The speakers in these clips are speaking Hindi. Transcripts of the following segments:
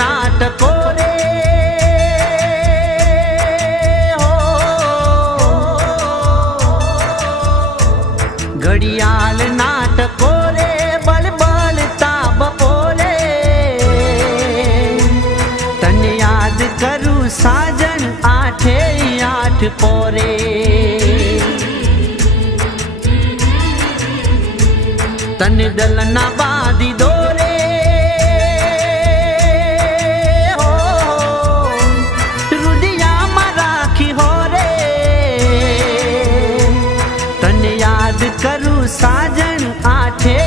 नाटको रे घड़ियाल नाटको रे बल बलता बपोरे तन याद करूं साजन आठे आठ पोरे तन दलना बादी दोरे रुदिया मराखी हो रे तन याद करूं साजन आठे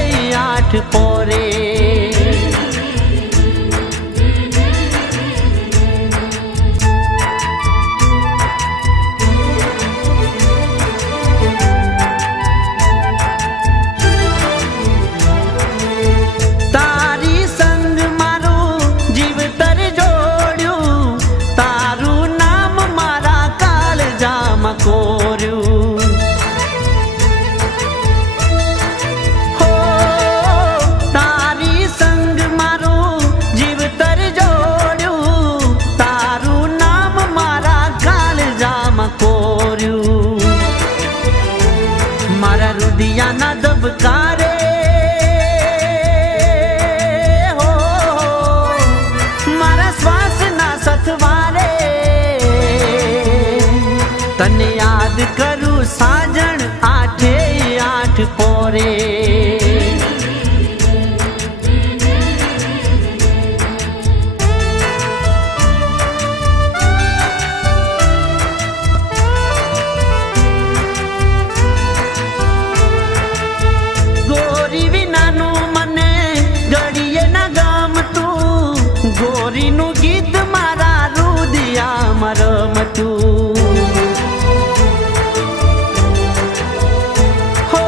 आठ पोरे मारा रुदिया ना दबकारे हो मारा श्वास ना सथवारे तन याद करूं साजन आठे आठ पोरे गोरीनु गीत मारा रुदिया मरमतू हो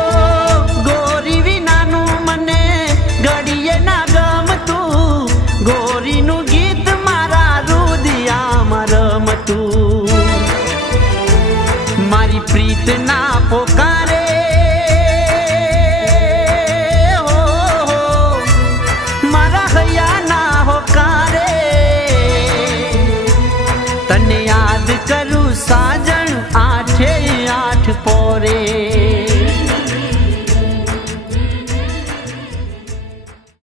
गोरी विनानु मने घड़िए ना गमतू गोरीनु गीत मारा रुदिया मरमतू मारी प्रीत